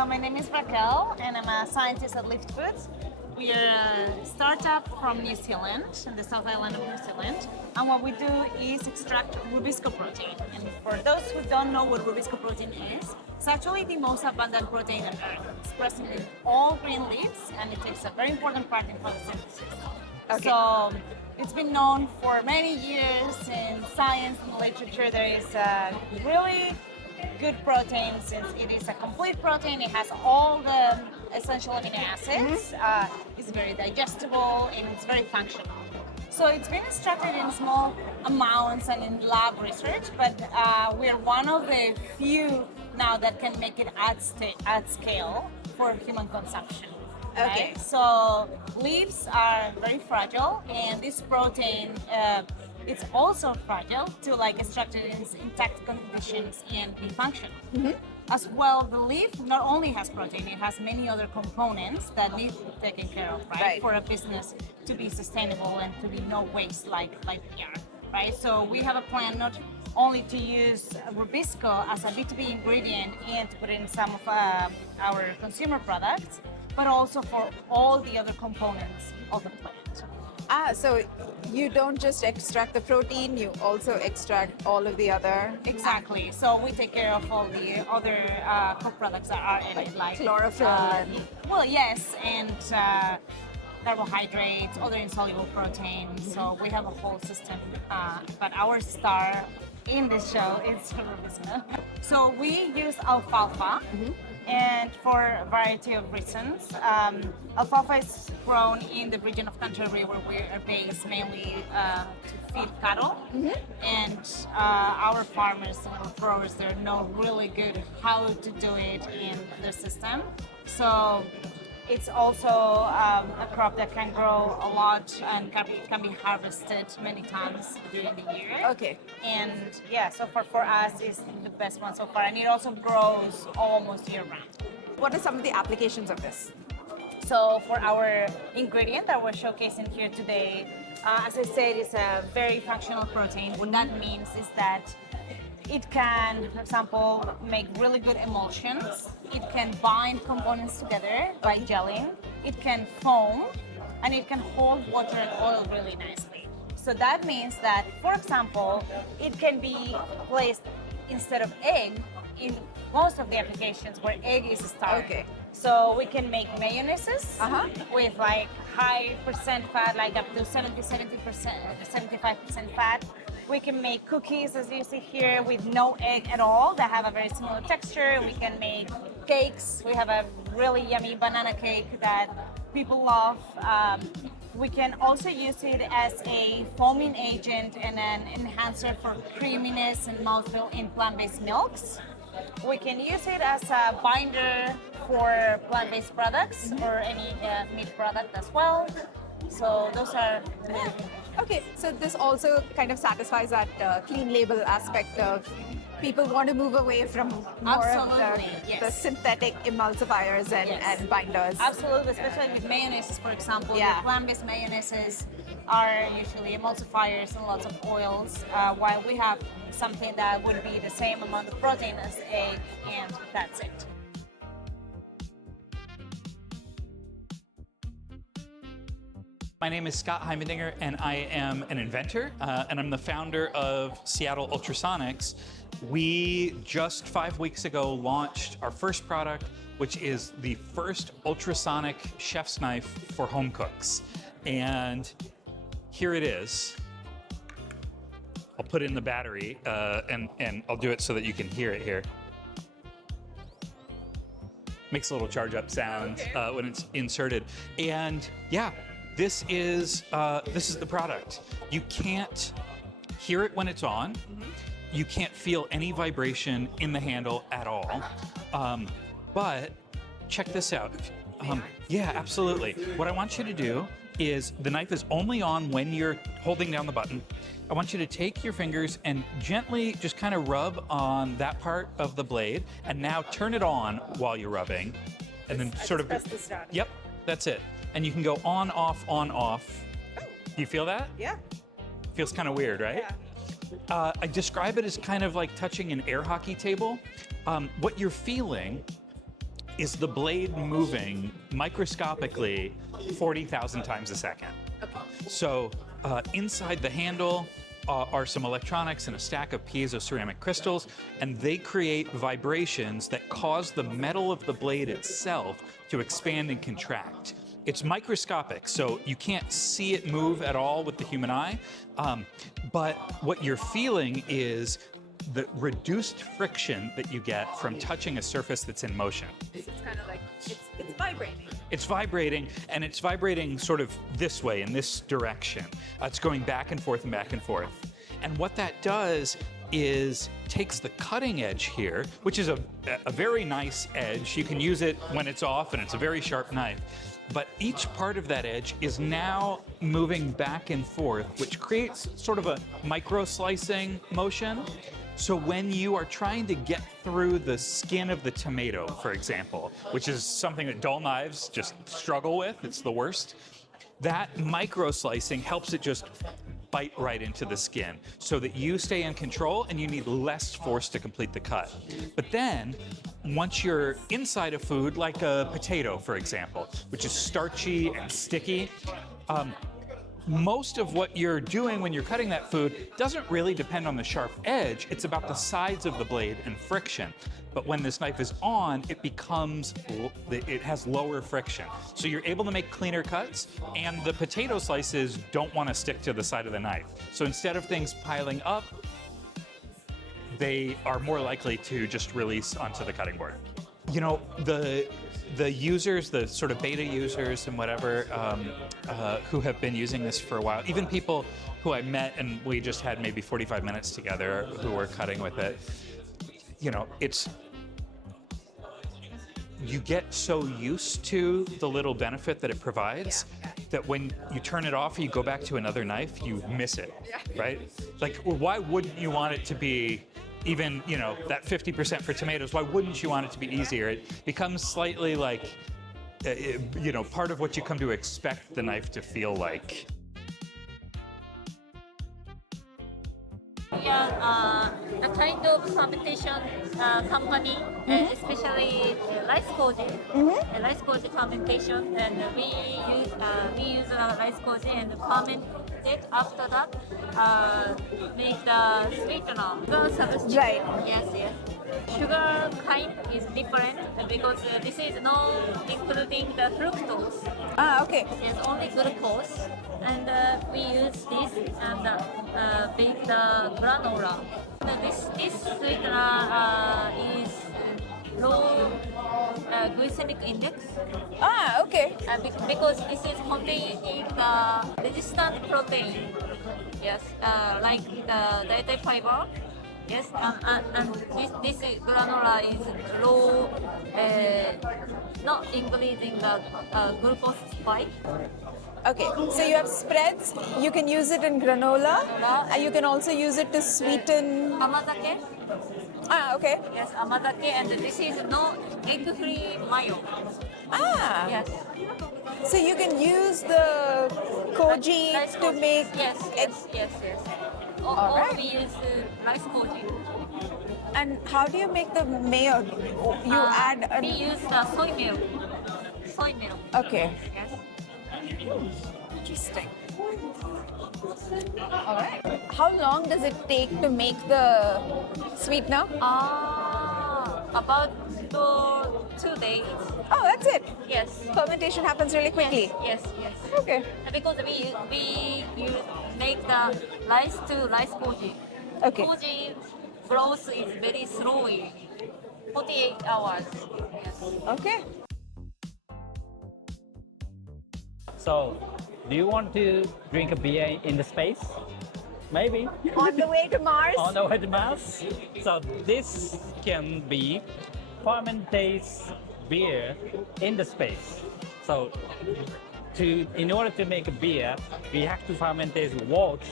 So my name is Raquel, and I'm a scientist at Leaft Foods. We are a startup from New Zealand, in the South Island of New Zealand. And what we do is extract rubisco protein. And for those who don't know what rubisco protein is, it's actually the most abundant protein on Earth. It's present in all green leaves, and it takes a very important part in photosynthesis. Okay. So it's been known for many years in science and literature. There is a really good protein since it is a complete protein. It has all the essential amino acids. It's very digestible and it's very functional. So it's been extracted in small amounts and in lab research, but we are one of the few now that can make it at scale for human consumption. Okay. Right? So leaves are very fragile, and this protein it's also fragile to extract it in intact conditions and be functional. As well, the leaf not only has protein, it has many other components that need to be taken care of, right? For a business to be sustainable and to be no waste like we are, right? So we have a plan not only to use rubisco as a B2B ingredient and to put in some of our consumer products, but also for all the other components of the plant. So you don't just extract the protein, you also extract all of the other... Exactly. So we take care of all the other co-products that are in it, like chlorophyll. Well, yes, and carbohydrates, other insoluble proteins. So we have a whole system. But our star in this show is rubisco. So we use alfalfa. And for a variety of reasons. Alfalfa is grown in the region of Canterbury where we are based mainly to feed cattle. And our farmers and our growers, they know really good how to do it in their system. So it's also a crop that can grow a lot and can be harvested many times during the year. Okay. And yeah, so for us, it's the best one so far. And it also grows almost year round. What are some of the applications of this? So for our ingredient that we're showcasing here today, as I said, it's a very functional protein. What that means is that it can, for example, make really good emulsions. It can bind components together by gelling. It can foam, and it can hold water and oil really nicely. So that means that, for example, it can be placed instead of egg in most of the applications where egg is a starter. Okay. So we can make mayonnaises with high percent fat, like up to 70%, 75% fat. We can make cookies, as you see here, with no egg at all, that have a very similar texture. We can make cakes. We have a really yummy banana cake that people love. We can also use it as a foaming agent and an enhancer for creaminess and mouthfeel in plant-based milks. We can use it as a binder for plant-based products or any meat product as well. So those are... Okay, so this also kind of satisfies that clean label aspect of people want to move away from more of the synthetic emulsifiers and binders. Absolutely, especially with mayonnaises, for example. The plant-based mayonnaises are usually emulsifiers and lots of oils, while we have something that would be the same amount of protein as egg, and that's it. My name is Scott Heimendinger, and I am an inventor, and I'm the founder of Seattle Ultrasonics. We just 5 weeks ago launched our first product, which is the first ultrasonic chef's knife for home cooks. And here it is. I'll put in the battery, and I'll do it so that you can hear it here. Makes a little charge up sound when it's inserted. And yeah, this is the product. You can't hear it when it's on. You can't feel any vibration in the handle at all. But check this out. Yeah, absolutely. What I want you to do is, the knife is only on when you're holding down the button. I want you to take your fingers and gently just kind of rub on that part of the blade, and now turn it on while you're rubbing. And then sort of... press this down. Yep, that's it. And you can go on, off, on, off. Oh. Do you feel that? Yeah. Feels kind of weird, right? Yeah. I describe it as kind of like touching an air hockey table. What you're feeling is the blade moving microscopically 40,000 times a second. Okay. So inside the handle are some electronics and a stack of piezo ceramic crystals, and they create vibrations that cause the metal of the blade itself to expand and contract. It's microscopic, so you can't see it move at all with the human eye, but what you're feeling is the reduced friction that you get from touching a surface that's in motion. It's kind of like, it's vibrating. It's vibrating, and it's vibrating sort of this way, in this direction. It's going back and forth and back and forth. And what that does is takes the cutting edge here, which is a very nice edge. You can use it when it's off, and it's a very sharp knife. But each part of that edge is now moving back and forth, which creates sort of a micro-slicing motion. So when you are trying to get through the skin of the tomato, for example, which is something that dull knives just struggle with, it's the worst, that micro-slicing helps it just bite right into the skin so that you stay in control and you need less force to complete the cut. But then, once you're inside a food, like a potato, for example, which is starchy and sticky, most of what you're doing when you're cutting that food doesn't really depend on the sharp edge. It's about the sides of the blade and friction. But when this knife is on, it has lower friction. So you're able to make cleaner cuts, and the potato slices don't want to stick to the side of the knife. So instead of things piling up, they are more likely to just release onto the cutting board. You know, the users, the sort of beta users and whatever, who have been using this for a while, even people who I met and we just had maybe 45 minutes together who were cutting with it, you know, you get so used to the little benefit that it provides that when you turn it off or you go back to another knife, you miss it, right? Like, why wouldn't you want it to be even, you know, that 50% for tomatoes? Why wouldn't you want it to be easier? It becomes slightly like, you know, part of what you come to expect the knife to feel like. We are a kind of fermentation company, especially rice koji, rice koji fermentation, and we use rice koji and ferment it. After that, make the sweetener. The substitute. Right. Yes, yes. Sugar kind is different because this is not including the fructose. Ah, okay. It's only glucose, and we use this and make the granola. This sweetener is low glycemic index. Ah, okay. Because this is containing the resistant protein. Yes, like the dietary fiber. Yes, and this granola is low, not including the glucose spike. Okay, so you have spreads, you can use it in granola, and you can also use it to sweeten... Amazake. Ah, okay. Yes, amazake, and this is no egg-free mayo. Ah, Yes. so you can use the koji Rice to koji. make... Yes. Or Alright. we use rice koji. And how do you make the mayo? You add... We use the soy milk. Soy milk. Okay. Yes. Interesting. All right. How long does it take to make the sweetener? About 2 days. Oh, that's it. Yes. Fermentation happens really quickly. Yes. Okay. Because we make the rice to rice koji. Okay. Koji growth is very slowly, 48 hours. Yes. Okay. So, do you want to drink a beer in the space? Maybe. On the way to Mars. On the way to Mars. So this can be fermented beer in the space. So in order to make a beer, we have to ferment wort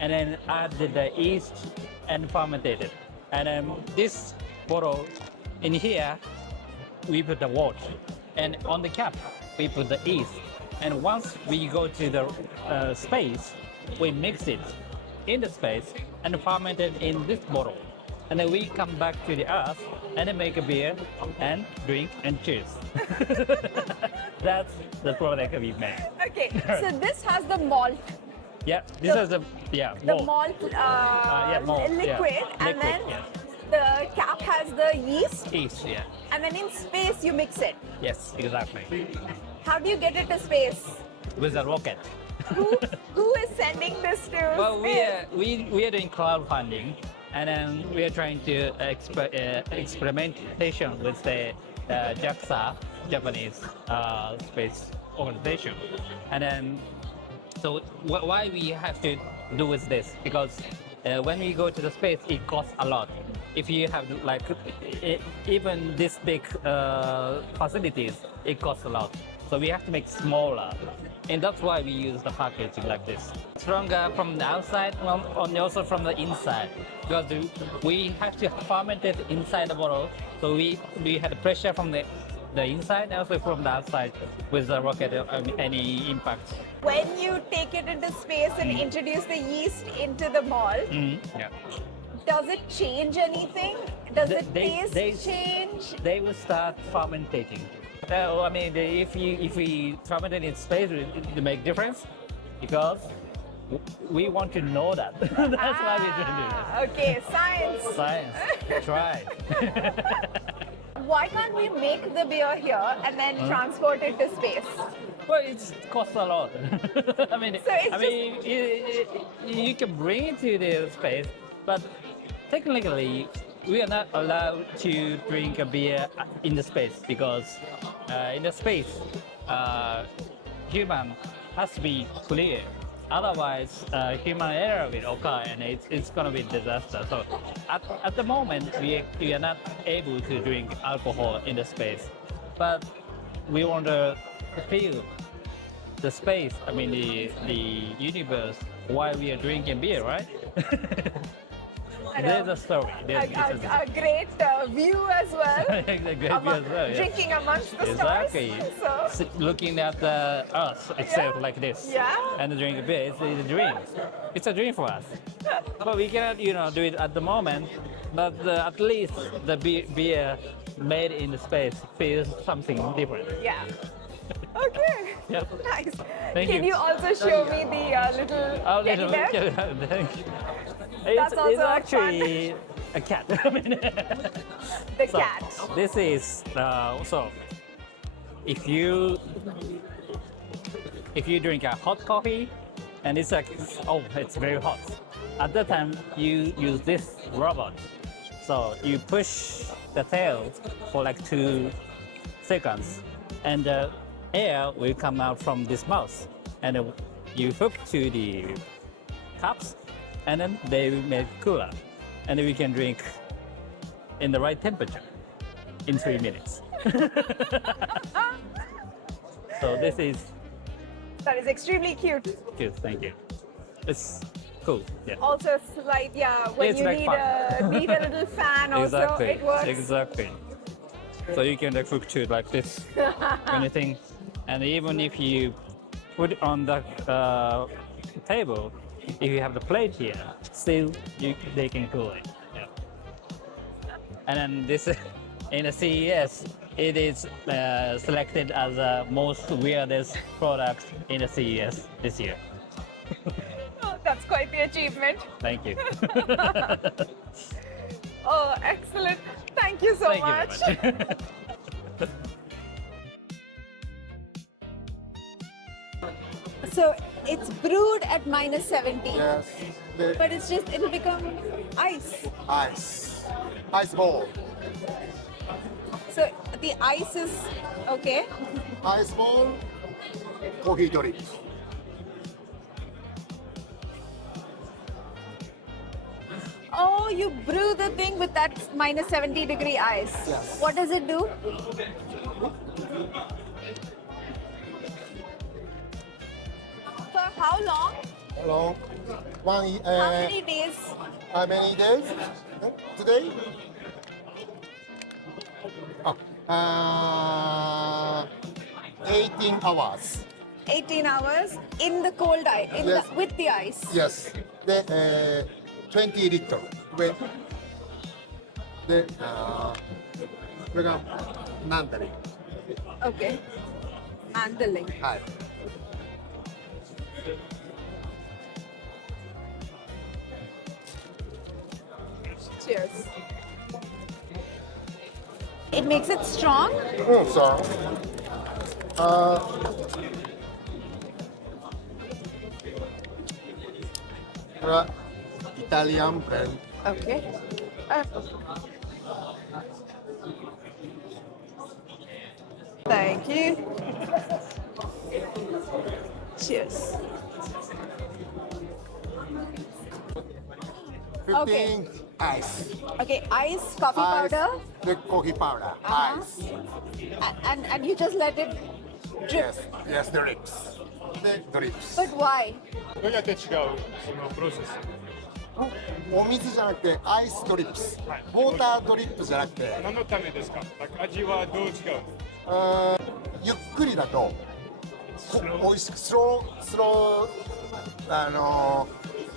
and then add the yeast and ferment it. And then this bottle in here, we put the wort, and on the cap we put the yeast. And once we go to the space, we mix it in the space and ferment it in this bottle. and then we come back to the earth and then make a beer and drink and cheers. That's the product we made. Okay, so this has the malt, Yeah, this is the the malt, malt, liquid, and Liquid, then yeah. the cap has the yeast, Yeast, yeah. and then in space you mix it. Yes, exactly. How do you get it to space? With a rocket. Who is sending this to Well, space? we are doing crowdfunding, and then we are trying to experimentation with the JAXA, Japanese space organization, and then so why we have to do with this, because when we go to the space, it costs a lot. If you have like even this big facilities, it costs a lot. So we have to make smaller, and that's why we use the packaging like this. Stronger from the outside and also from the inside, because we have to ferment it inside the bottle. So we had pressure from the inside, also from the outside with the rocket, any impact. When you take it into space and introduce the yeast into the malt, Yeah. does it change anything? Does the They- taste change? They will start fermentating. I mean, if we ferment it in space, it make difference, because we want to know that. That's why we're doing this. Okay, science. Science. Try. Why can't we make the beer here and then transport it to space? Well, it costs a lot. I mean, So it's you can bring it to the space, but technically, we are not allowed to drink a beer in the space, because in the space, human has to be clear. Otherwise, human error will occur, and it's going to be disaster. So at the moment, we are not able to drink alcohol in the space, but we want to feel the space. I mean, the universe while we are drinking beer, right? There's a story. A great view as well. A great view as well, yeah. Drinking amongst the Exactly. stars. So, Looking at the earth itself Yeah. like this, Yeah. and drink a beer, it's a dream. It's a dream for us. But we cannot, do it at the moment. But at least the beer made in the space feels something different. yeah. Okay. Yep. Nice. Thank Can you. you also show me the little Oh, teddy little, bear? thank you. That's It's also actually a cat. I mean, The so, cat. This is so. If you drink a hot coffee, and it's like, oh, it's very hot. At that time, you use this robot. So you push the tail for like 2 seconds, and the air will come out from this mouth, and you hook to the cups, and then they will make cooler, and then we can drink in the right temperature in 3 minutes. So this is That is extremely cute. good. Thank you. It's cool. Yeah. Also, slight, when It's you like need a little fan, also Exactly. it works. Exactly. So you can like hook to it like this, anything, and even if you put it on the table, if you have the plate here, still they can cool it. Yeah. And then this in the CES, it is selected as the most weirdest product in the CES this year. Oh, that's quite the achievement. Thank you. Oh, excellent. Thank you so Thank much. you very much. So it's brewed at -70. Yes, the But it'll become ice. ice ball. So the ice is okay. Ice ball, coffee drink. Oh, you brew the thing with that -70-degree ice. Yes. What does it do? For how long? Hello. How many days? How many days? Today? Oh, 18 hours. 18 hours in the cold ice, Yes. with the ice. Yes. The 20 liter. で、これがマンダリン。 Okay. Mandling. はい。Cheers. It makes it strong. うん、そう。これはイタリアンブレンド。 Okay. Thank you. Cheers. 15 アイス。 Okay, ice, coffee アイス powder, でコーヒーパウダー。アイス。 and you just let it drip. Yes, yes, drips. で、ドリップス。 But why? どうやって違うそのプロセス？お水じゃなくてアイスドリップス。ウォータードリップじゃなくて、何のためですか？味はどう違う？ゆっくりだと美味しくスロー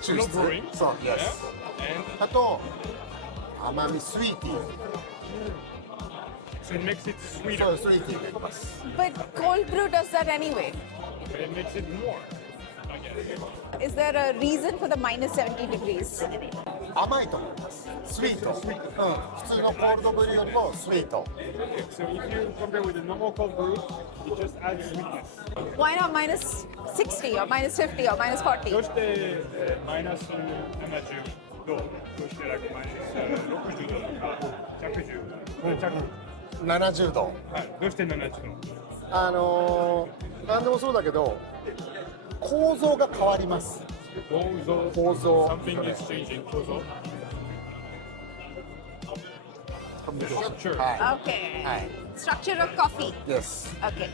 抽出。 Slow brewing? そう、yes. And あと甘みスイーティー。 so it makes it そ sweeter. う、スイーティーできます。 But cold brew does that anyway. But it makes it more. I guess. Is there a reason for the minus 70 degrees? 甘いと思います。スイート。うん、普通のコールドブリューよりもスイート。 So if you compare with a normal cold brew, it just adds sweetness. Why not minus 60 or minus 50 or minus 40? どうしてマイナス70度、どうしてマイナス60度とか70度。はい、どうして70度？なんでもそうだけど、構造が変わります。構造。 Something is changing. 構造。Structure. は Okay. い。はい。 Structure of coffee. Yes。 Okay.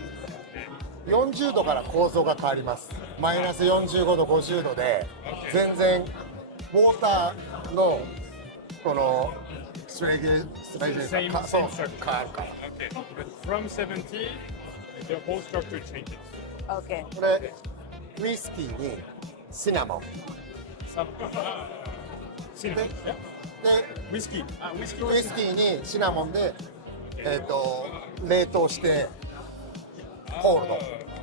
40度から構造が変わります。マイナス45度、50度で全然ウォーターのこのスレゲSame がそう structure. 変わるから。 Okay. But from 70, the whole structure changes. Okay. これウイスキーにシナモン Cinnamon. で Yeah. Whiskey. Whiskey. ウイスキーにシナモンで冷凍してコールド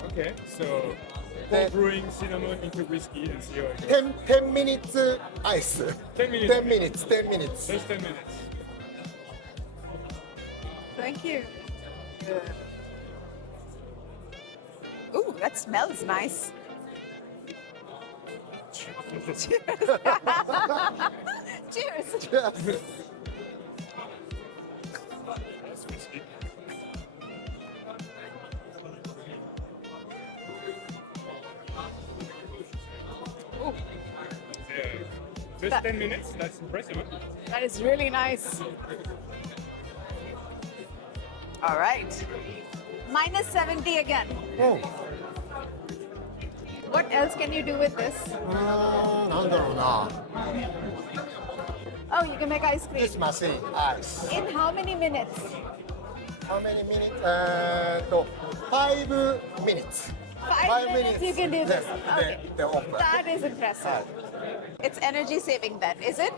Okay. So, The- brewing cinnamon into whiskey and CO. 10 minutes アイス10 minutes. 10 minutes Just 10 minutes. Thank you. Ooh, that smells nice. Cheers. That's whiskey. Yeah. Just 10 minutes? That's impressive. Huh? That is really nice. All right. Minus 70 again. うん What else can you do with this? なんだろうな Oh, you can make ice cream. This machine ice In how many minutes? How many minutes? 5 minutes. 5 minutes you can do this. Okay. The offer. That is impressive. It's energy saving then, is it?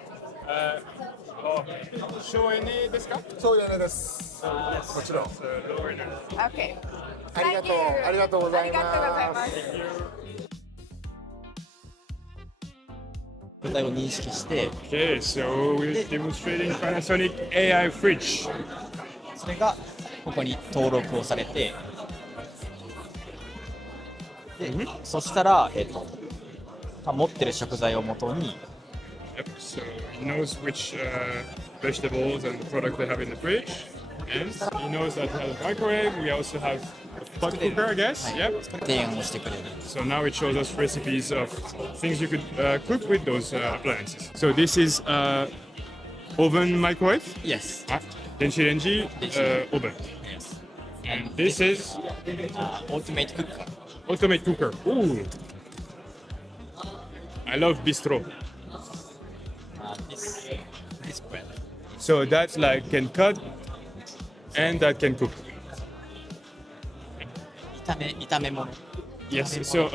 Show any discount? そういうのです。もちろん。 Lower energy. Okay. ありがとう Thank you. ありがとうございます。ありがとうございます。状態を認識して、 Okay, so we're demonstrating Panasonic AI fridge. それがここに登録をされて、で、そしたら、持ってる食材をもとに、 Yep, so he knows which vegetables and product they have in the fridge. And he knows that we have a microwave. We also have a pot cooker, I guess. Yep. 提案をしてくれる。 So now it shows us recipes of things you could cook with those appliances. So this is oven microwave, Yes. denshi renji oven. Yes. And this is Ultimate Cooker. ultimate cooker. Ooh. I love bistro. This bread. So that like can cut and that can cook. 炒め物。 Yes. So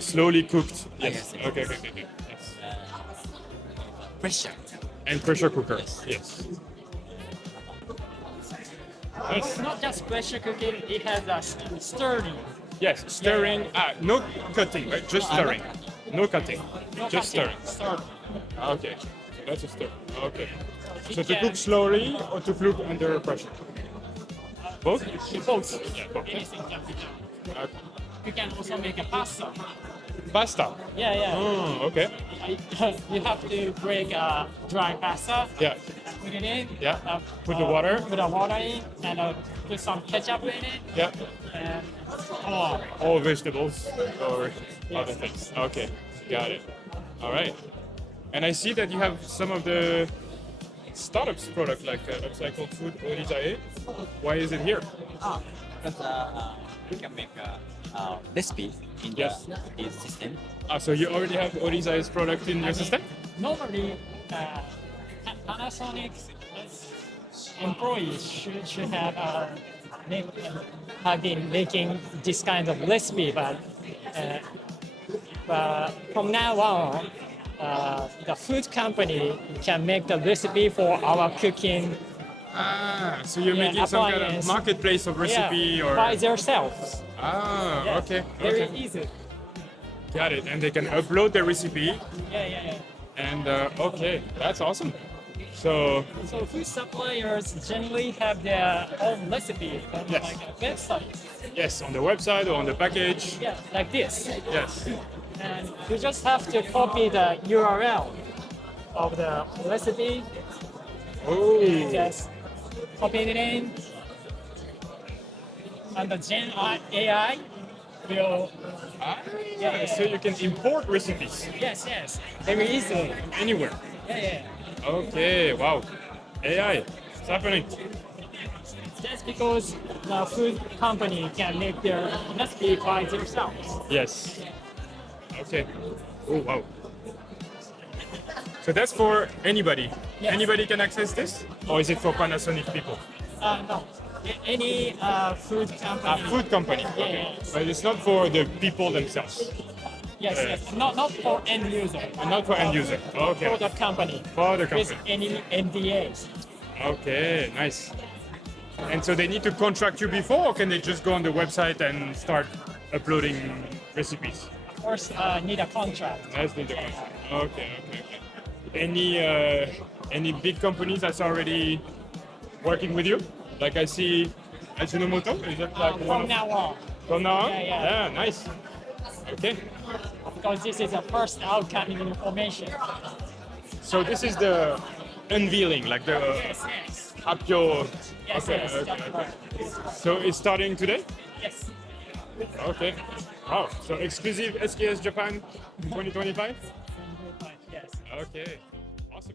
slowly cooked. yes, Yes. yes. Okay. Yes. Pressure. And pressure cooker. Yes. Yes. It's not just pressure cooking, it has a stirring. Yes, stirring. No cutting, right? Just stirring. No cutting. Just stirring. Okay, so that's a stir. Okay. So to cook slowly or to cook under pressure? Both? Both. Yeah, both. Anything can be done. Okay. You can also make a pasta. Pasta. Yeah. Oh, okay. You have to break dry pasta, Yeah. put it in. Yeah. Put the water. Put the water in, and put some ketchup in it. Yeah. And All vegetables or other things. Okay, got it. All right. And I see that you have some of the startups product like upcycled food Oryzae. Why is it here? Because we can make a recipe in Yes. the system. So you already have Oryzae's product in your system? normally, Panasonic employees should have been making this kind of recipe, but from now on, the food company can make the recipe for our cooking. So you're making some kind of appliance. marketplace of recipe or by themselves. Ah, okay. Very Okay. easy. Got it. And they can upload the recipe Yeah. and okay, that's awesome. So So food suppliers generally have their own recipe on Yes. like a website. yes, on the website or on the package. Yeah, like this. Yes. And you just have to copy the URL of the recipe. Oh. Just copy it in. And the Gen AI will, yeah. So you can import recipes Yes, very easily. anywhere. Yeah. Okay, wow. AI, it's happening. That's because the food company can make their recipe by themselves. Yes. Okay. Oh, wow. So that's for anybody. Yes. Anybody can access this? Or is it for Panasonic people? No, any food company. Food company. Okay. Yes. But it's not for the people themselves. Yes. Not for end user. And not for end user. Okay. For the company. For the With company. any NDAs. Okay, nice. And so they need to contract you before, or can they just go on the website and start uploading recipes? Of course, need a contract. That's need the contract. Okay. Any big companies that's already working with you? Like I see Ajinomoto, is that like one From of- now on, From now on? Yeah. Nice. Okay. because this is the first outcoming information. So this is the unveiling, like the Yes. Hapyo. Yes, Okay, yes, okay, that's okay. right. So it's starting today? Yes. Okay. Wow. So exclusive SKS Japan 2025? Yes. Okay. Awesome.